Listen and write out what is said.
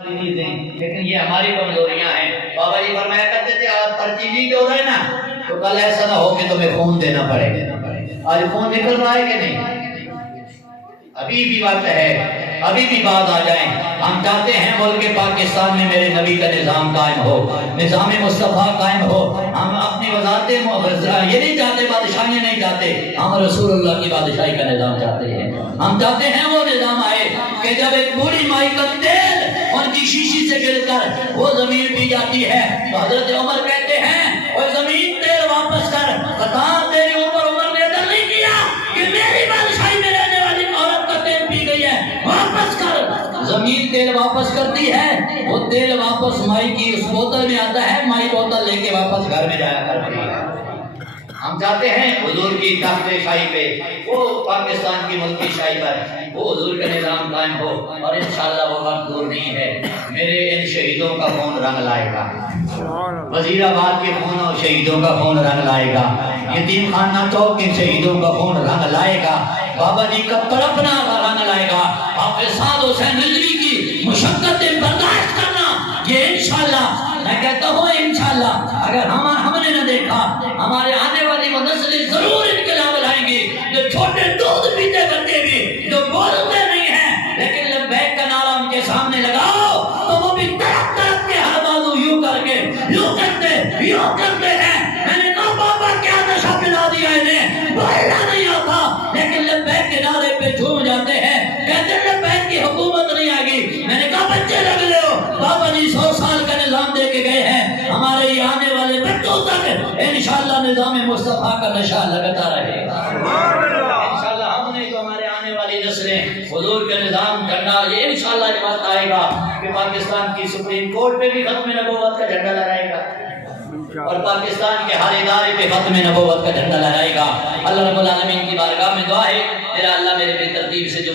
لیکن یہ ہماری کمزوریاں ہیں۔ بابا جی فرمایا کرتے تھے آپ پرچی نہیں دو رہے نا تو کل ایسا نہ ہو کہ تمہیں خون دینا پڑے گا۔ آج خون نکل رہا ہے کہ نہیں؟ ابھی بھی وقت ہے، ابھی بھی بات آ جائیں۔ ہم چاہتے ہیں ملک پاکستان میں میرے نبی کا نظام قائم ہو، نظام مصطفیٰ قائم ہو۔ ہم اپنی وزارتیں یہ نہیں چاہتے، بادشاہیاں نہیں چاہتے، ہم رسول اللہ کی بادشاہی کا نظام چاہتے ہیں۔ ہم چاہتے ہیں وہ نظام آئے کہ جب ایک بوڑھی مائی کا تیل ان کی شیشی سے گر کر وہ زمین پی جاتی ہے تو حضرت عمر کہتے ہیں وہ زمین تیل واپس کر، بتا تیری عمر نے عدل نہیں کیا کہ میری بادشاہی میں رہنے والی عورت کا تیل پی گئی ہے، واپس کر۔ زمین تیل واپس کرتی ہے، وہ تیل واپس مائی کی اس بوتل میں آتا ہے، مائی بوتل لے کے واپس گھر میں جایا کرتی ہے۔ ہم چاہتے ہیں حضور کی تخت شاہی پہ، وہ پاکستان کی ملکی شاہی پر وہ حضور کا نظام قائم ہو، اور انشاءاللہ وہ وقت دور نہیں ہے، میرے ان شہیدوں کا خون رنگ لائے گا، وزیر آباد کے خون اور شہیدوں کا خون رنگ لائے گا، یتیم خانہ چوک کے شہیدوں کا خون رنگ لائے گا، بابا جی کا تڑپنا رنگ لائے گا، حافظ سعد حسین رضوی کی مشقتیں برداشت کرنا، یہ انشاءاللہ میں کہتا ہوں انشاءاللہ اگر ہم نے نہ دیکھا، ہمارے آنے والی وہ نسلیں ضرور انقلاب لائیں گی۔ جو چھوٹے دودھ پیتے بچے بھی جو بولتے نہیں ہیں لیکن لبیک کا نعرہ ان کے سامنے لگاؤ تو وہ بھی تڑپ تڑپ کے ہر بازو یوں کر کے یوں کرتے ہیں۔ میں نے کہا بابا کیا نشہ پلا دیا انہیں، بولنا نہیں آتا لیکن لبیک کے نعرے پہ جھوم جاتے ہیں، کہتے ہیں لبیک کی حکومت نہیں آئے گی۔ میں نے کہا بچے لگ لے ہو، بابا جی 100 سال کا نظام دے کے گئے ہیں، ہمارے یہ آنے والے بچوں تک انشاءاللہ نظام مصطفیٰ کا نشہ لگتا رہے گا۔ انشاءاللہ ہم نے تو ہمارے آنے والی نسلیں حضور کا نظام جھنڈا، یہ انشاءاللہ یہ بات آئے گا کہ پاکستان کی سپریم کورٹ پہ بھی ختم نبوت کا جھنڈا لہرائے گا اور پاکستان کے ہر ادارے پہ ختم نبوت کا جھنڈا لہرائے گا۔ اللہ رب العالمین کی بارگاہ میں دعا ہے، میرا اللہ میرے بے ترتیب سے جو